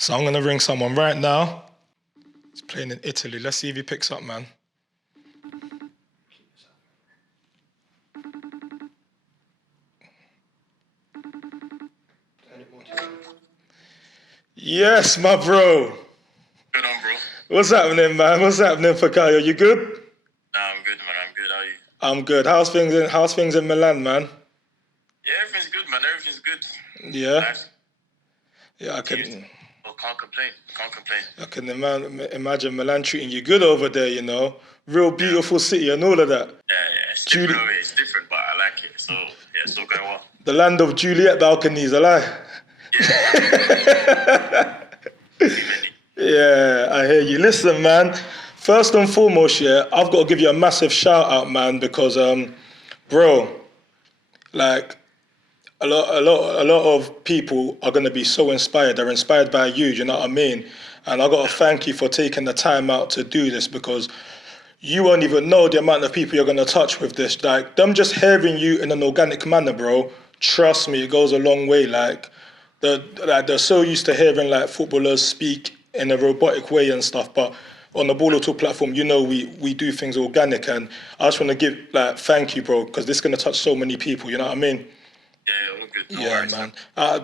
So I'm going to ring someone right now. He's playing in Italy. Let's see if he picks up, man. Yes, my bro. Good on, bro. What's happening, man? What's happening, Fikayo? You good? I'm good, man. I'm good. How are you? I'm good. How's things in Milan, man? Yeah, everything's good, man. Everything's good. Yeah. Nice. Yeah, I can. Oh, can't complain. Can't complain. I can imagine Milan treating you good over there. You know, real beautiful city and all of that. Yeah. It's different over here. It's different, but I like it. So yeah, it's all going well. The land of Juliet balconies, a lie. Yeah. Yeah, I hear you. Listen, man. First and foremost, yeah, I've got to give you a massive shout out, man, because, bro, like a lot of people are gonna be so inspired. They're inspired by you. You know what I mean? And I got to thank you for taking the time out to do this because you won't even know the amount of people you're gonna touch with this. Like them just hearing you in an organic manner, bro. Trust me, it goes a long way. Like they're so used to hearing like footballers speak in a robotic way and stuff, but on the Baller Talk platform, you know we do things organic, and I just want to give thank you, bro, because this is gonna touch so many people. You know what I mean? Yeah, all good. No Yeah, worries. man.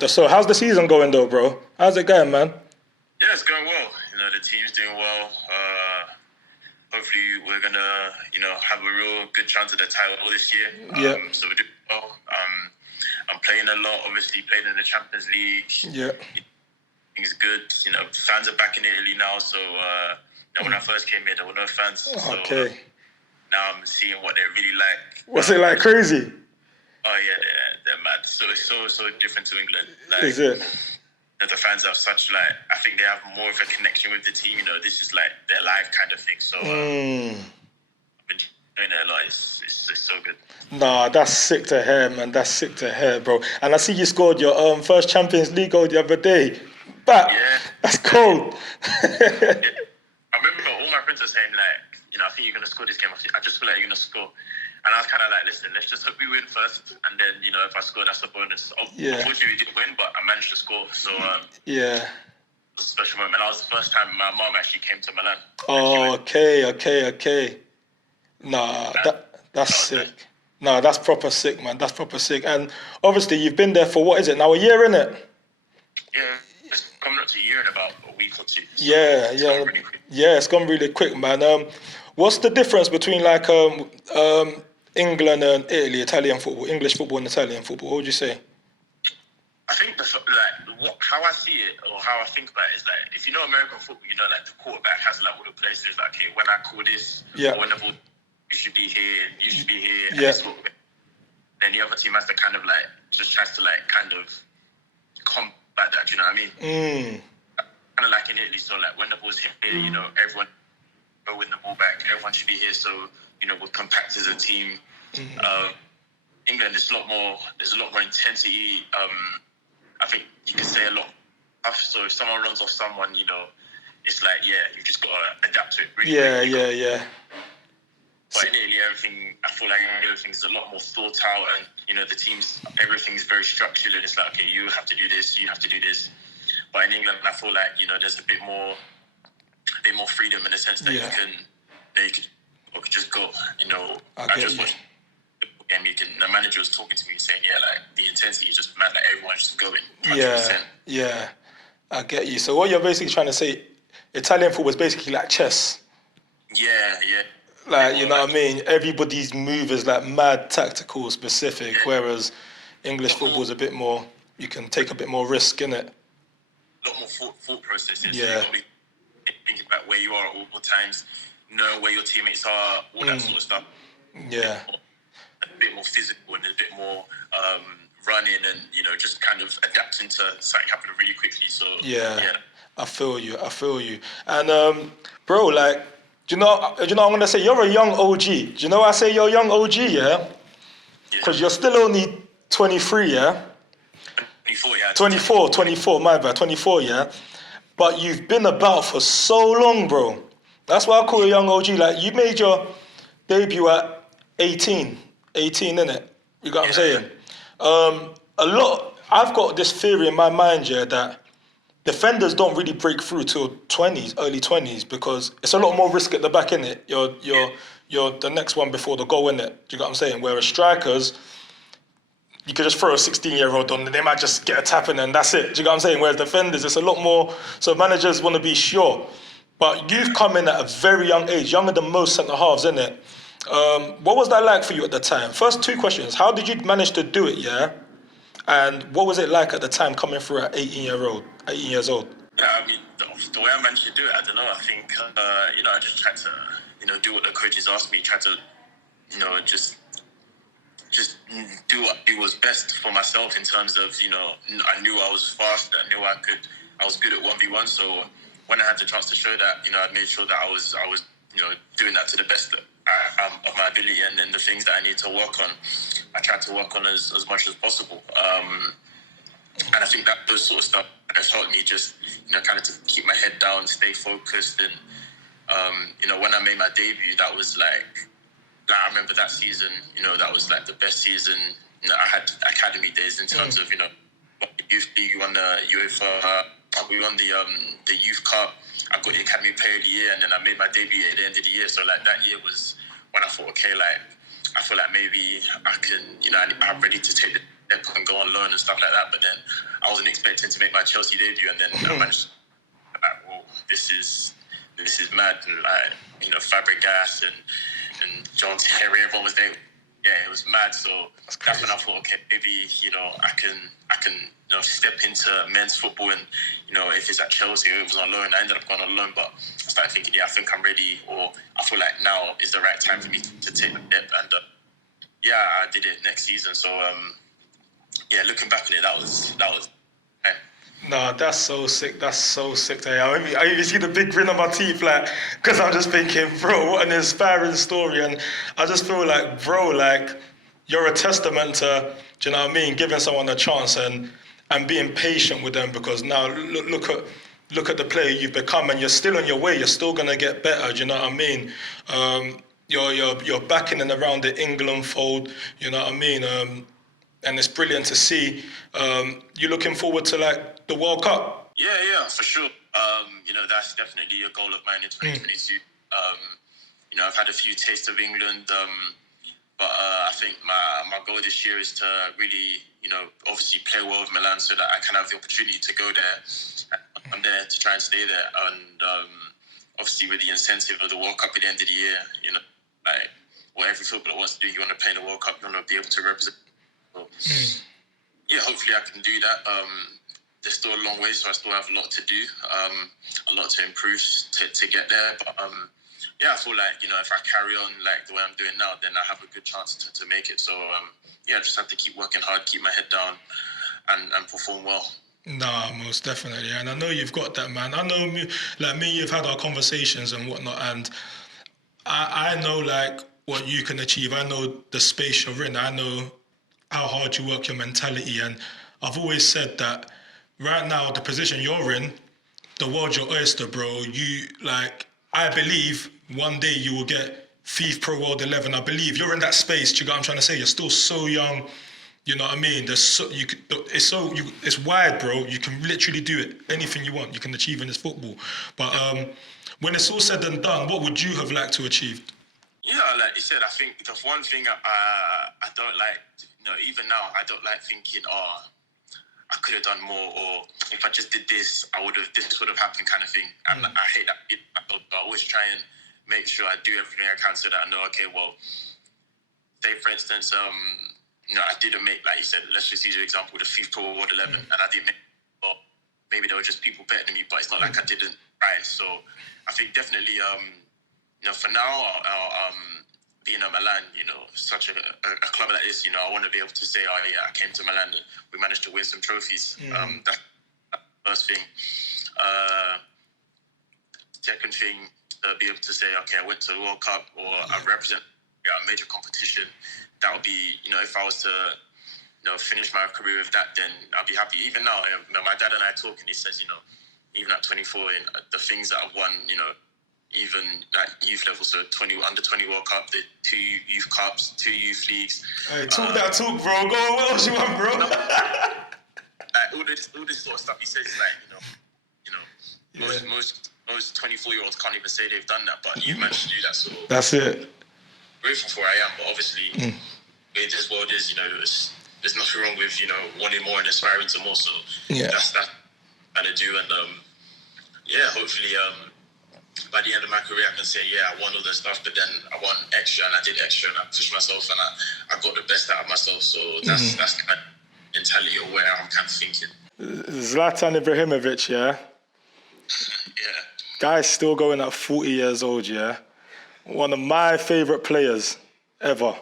So how's the season going though, bro? How's it going, man? Yeah, it's going well. You know, the team's doing well. Hopefully, we're gonna, have a real good chance at the title this year. Yeah. So we're doing well. I'm playing a lot. Obviously, playing in the Champions League. Yeah. Things good. You know, fans are back in Italy now. So when I first came here, there were no fans. Okay. So now I'm seeing what they're really like. What's it like? Crazy? Oh yeah, they're mad. So it's so different to England. Like, Is it? That the fans have such I think they have more of a connection with the team. You know, this is like their life kind of thing. So I've been doing it a lot. It's so good. Nah, that's sick to hear, man. That's sick to hear, bro. And I see you scored your first Champions League goal the other day. But yeah, that's cold. Yeah. I remember all my friends were saying I think you're gonna score this game. I just feel like you're gonna score. And I was kind of like, listen, let's just hope we win first. And then, if I score, that's a bonus. Unfortunately, we didn't win, but I managed to score. So, yeah. It was a special moment. That was the first time my mom actually came to Milan. Oh, okay. Nah, that's sick. Nah, that's proper sick, man. That's proper sick. And obviously, you've been there for, what is it now, a year, innit? Yeah, it's coming up to a year in about a week or two. So Yeah. Really yeah, it's gone really quick, man. What's the difference between England and Italy, Italian football, English football and Italian football? What would you say? I think how I see it or how I think about it is if you know American football, the quarterback has all the places okay, when I call this, or when the ball, you should be here, you should be here, and then the other team has to kind of just tries to kind of combat that. Do you know what I mean? Kind of like in Italy, so when the ball's here, everyone go win the ball back. Everyone should be here, so we're compact as a team. England, there's a lot more intensity. I think you could say a lot. So if someone runs off someone, it's you just got to adapt to it. Really quickly. Yeah. But in Italy, I feel like everything's a lot more thought out, and the teams, everything's very structured, and it's okay, you have to do this, you have to do this. But in England, I feel like there's a bit more freedom in the sense that you could just go. I just watched the game. The manager was talking to me saying, the intensity is just mad. Everyone's just going. 100%. Yeah. I get you. So what you're basically trying to say, Italian football is basically like chess. Yeah. You know what I mean? Everybody's move is mad tactical, specific, whereas English football is a bit more. You can take a bit more risk in it. A lot more thought processes. Yeah. So thinking about where you are at all times, know where your teammates are, all that sort of stuff. Yeah. A bit more physical and a bit more running and, just kind of adapting to something happening really quickly. So, yeah. I feel you. And, bro, do you know I'm going to say? You're a young OG. Do you know why I say you're a young OG, yeah? Because you're still only 23, yeah? 24, yeah. 24, my bad, 24, yeah? But you've been about for so long, bro. That's why I call you a young OG. You made your debut at 18, innit? You got what I'm saying? I've got this theory in my mind, yeah, that defenders don't really break through till 20s, early 20s, because it's a lot more risk at the back, innit? You're the next one before the goal, innit? Do you get what I'm saying? Whereas strikers, you could just throw a 16-year-old on and they might just get a tap in and that's it. Do you get what I'm saying? Whereas defenders, it's a lot more, so managers want to be sure. But you've come in at a very young age, younger than most centre-halves, innit? What was that like for you at the time? First two questions. How did you manage to do it, yeah? And what was it like at the time coming through at 18 years old? Yeah, I mean, the way I managed to do it, I don't know. I think, I just tried to, do what the coaches asked me. Tried to, just do what was best for myself in terms of, I knew I was fast. I knew I was good at 1v1. So when I had the chance to show that, I made sure that I was, doing that to the best of my ability, and then the things that I need to work on, I tried to work on as much as possible. And I think that those sort of stuff has helped me just, kind of to keep my head down, stay focused. And, when I made my debut, that was like I remember that season, that was like the best season. I had academy days in terms of, youth league, we won the UEFA, we won the youth cup. I got the academy player of the year, and then I made my debut at the end of the year. So like that year was when I thought, okay, like I feel like maybe I can, I'm ready to take the step and go on loan and stuff like that. But then I wasn't expecting to make my Chelsea debut, and then I managed to, like, whoa, this is mad. And like, Fabregas and John Terry, everyone was there. Yeah, it was mad. So that's when I thought, okay, maybe I can step into men's football, and if it's at Chelsea, it was on loan. I ended up going on loan, but I started thinking, yeah, I think I'm ready, or I feel like now is the right time for me to take the step. And I did it next season. So looking back on it, that was. No, that's so sick. That's so sick. I even see the big grin on my teeth, like, because I'm just thinking, bro, what an inspiring story. And I just feel like, bro, like, you're a testament to, do you know what I mean, giving someone a chance and being patient with them, because now look at the player you've become, and you're still on your way. You're still gonna get better. Do you know what I mean? You're back in and around the England fold. You know what I mean? And it's brilliant to see. You're looking forward to like the World Cup. Yeah, for sure. That's definitely a goal of mine in 2022. I've had a few tastes of England, but I think my goal this year is to really, obviously play well with Milan, so that I can have the opportunity to go there. I'm there to try and stay there, and obviously with the incentive of the World Cup at the end of the year, like what every footballer wants to do, you want to play in the World Cup, you want to be able to represent. So, hopefully I can do that. There's still a long way, so I still have a lot to do, a lot to improve to get there. But I feel like if I carry on like the way I'm doing now, then I have a good chance to make it. So I just have to keep working hard, keep my head down, and perform well. Nah, most definitely, and I know you've got that, man. I know, you've had our conversations and whatnot, and I know like what you can achieve. I know the space you're in. I know how hard you work, your mentality, and I've always said that right now, the position you're in, the world's your oyster, bro. I believe one day you will get FIFA Pro World 11. I believe you're in that space. Do you get what I'm trying to say? You're still so young. You know what I mean? It's wide, bro. You can literally do it. Anything you want, you can achieve in this football. But when it's all said and done, what would you have liked to achieve? Yeah, like you said, I think the one thing I don't like, even now, I don't like thinking, I could have done more, or if I just did this, this would have happened, kind of thing. And I hate that. But I always try and make sure I do everything I can so that I know, okay, well, say for instance, I didn't make, like you said, let's just use an example, the FIFA Pro World 11, and I didn't make, well, maybe there were just people better than me, but it's not like I didn't try. So I think definitely, for now, being at Milan, such a club like this, I want to be able to say, I came to Milan and we managed to win some trophies. That's the first thing. Second thing, be able to say, okay, I went to the World Cup, or I represent a major competition. That would be, if I was to, finish my career with that, then I'd be happy. Even now, my dad and I talk, and he says, even at 24, the things that I've won, even like youth level, so under 20 World Cup, the 2 youth cups, 2 youth leagues. Hey, talk, bro. Go on, what else you want, bro? Like all this sort of stuff he says is like, Most 24-year-olds can't even say they've done that, but you managed to do that. So that's it. Grateful for where I am, but obviously, in this world is, there's nothing wrong with wanting more and aspiring to more. So that's that kind of do, and hopefully by the end of my career I can say I won all the stuff, but then I won extra and I did extra and I pushed myself and I got the best out of myself. So that's kind of mentality of where I'm kind of thinking. Zlatan Ibrahimovic, yeah. Guy's still going at 40 years old, yeah. One of my favourite players ever.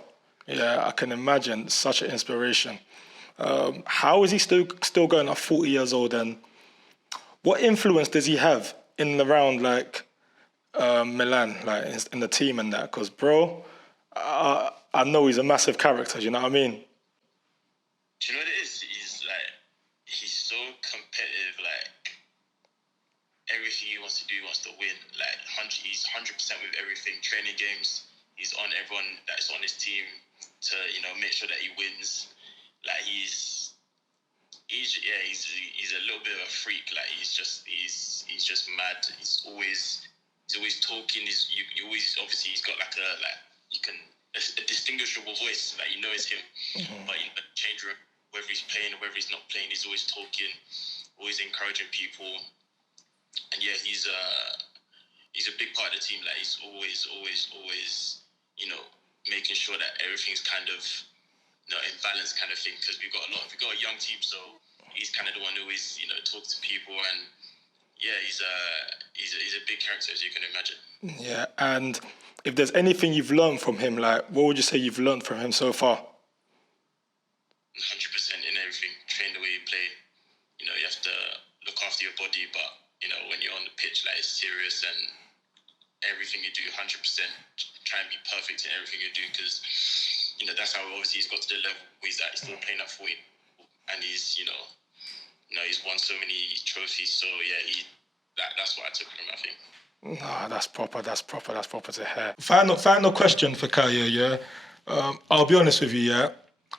Yeah, I can imagine. Such an inspiration. How is he still going at 40 years old, and what influence does he have in and around Milan, in the team and that? Because, bro, I know he's a massive character, you know what I mean? Do you know what it is? He's so competitive, everything he wants to do, he wants to win. He's 100% with everything. Training games, he's on everyone that is on his team to make sure that he wins. He's a little bit of a freak. He's just mad. He's always talking. You always, obviously he's got a distinguishable voice. You know it's him. But in the change room, whether he's playing or whether he's not playing, he's always talking, always encouraging people. And he's a big part of the team. He's always making sure that everything's kind of in balance, kind of thing. Because we've got a young team, so he's kind of the one who always talks to people, and he's a big character, as you can imagine. Yeah, and if there's anything you've learned from him, what would you say you've learned from him so far? 100% in everything. Train the way you play. You have to look after your body, but when you're on the pitch, it's serious, and everything you do, 100%, try and be perfect in everything you do, because that's how obviously he's got to the level where he's at. He's still playing at 40, and he's he's won so many trophies. So that's what I took from him, I think. No, that's proper to hear. Final question for Fikayo, yeah. I'll be honest with you, yeah.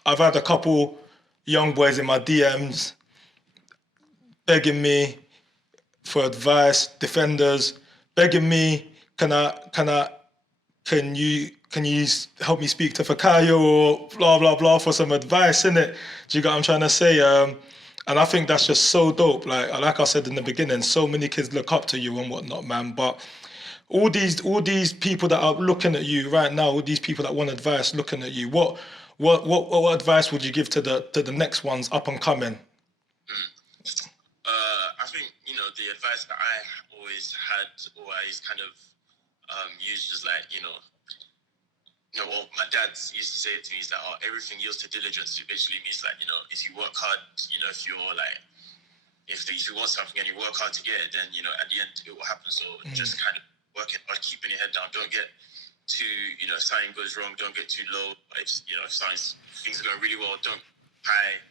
I've had a couple young boys in my DMs begging me for advice, defenders begging me, can you help me speak to Fikayo or blah blah blah for some advice, innit? Do you get what I'm trying to say? And I think that's just so dope. Like I said in the beginning, so many kids look up to you and whatnot, man. But all these people that are looking at you right now, all these people that want advice looking at you, what advice would you give to the next ones up and coming? I think the advice that I always had, or I always kind of used, was well, my dad used to say it to me, he's like, everything yields to diligence. It basically means if you work hard, if you're if you want something and you work hard to get it, then at the end it will happen. So just kind of working hard, keeping your head down. Don't get too, if something goes wrong, don't get too low. If things are going really well, don't high.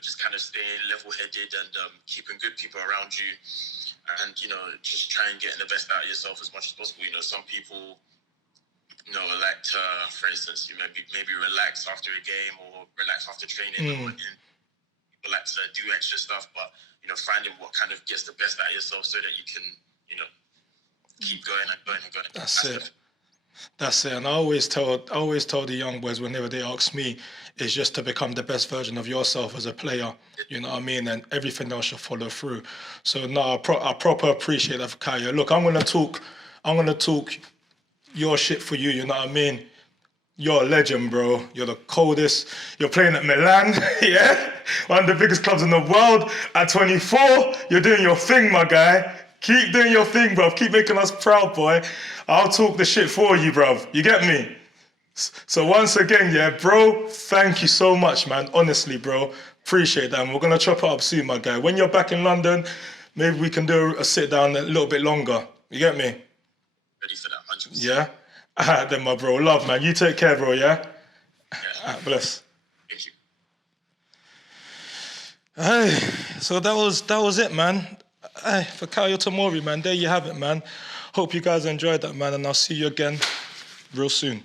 Just kind of staying level-headed and keeping good people around you, and just try and get the best out of yourself as much as possible. Some people like to, for instance, maybe relax after a game or relax after training, or people like to do extra stuff, but finding what kind of gets the best out of yourself so that you can keep going and going and going. That's it. That's it. And I always tell the young boys whenever they ask me, is just to become the best version of yourself as a player. You know what I mean? And everything else should follow through. So no, I proper appreciate that, Fikayo. Look, I'm gonna talk your shit for you. You know what I mean? You're a legend, bro. You're the coldest. You're playing at Milan, yeah? One of the biggest clubs in the world. At 24, you're doing your thing, my guy. Keep doing your thing, bruv. Keep making us proud, boy. I'll talk the shit for you, bruv. You get me? So once again, yeah, bro, thank you so much, man. Honestly, bro. Appreciate that. And we're going to chop it up soon, my guy. When you're back in London, maybe we can do a sit down a little bit longer. You get me? Ready for that, 100%. Yeah? All right then, my bro. Love, man. You take care, bro, yeah? All right, bless. Thank you. Hey, so that was it, man. Hey, Fikayo Tomori, man. There you have it, man. Hope you guys enjoyed that, man. And I'll see you again real soon.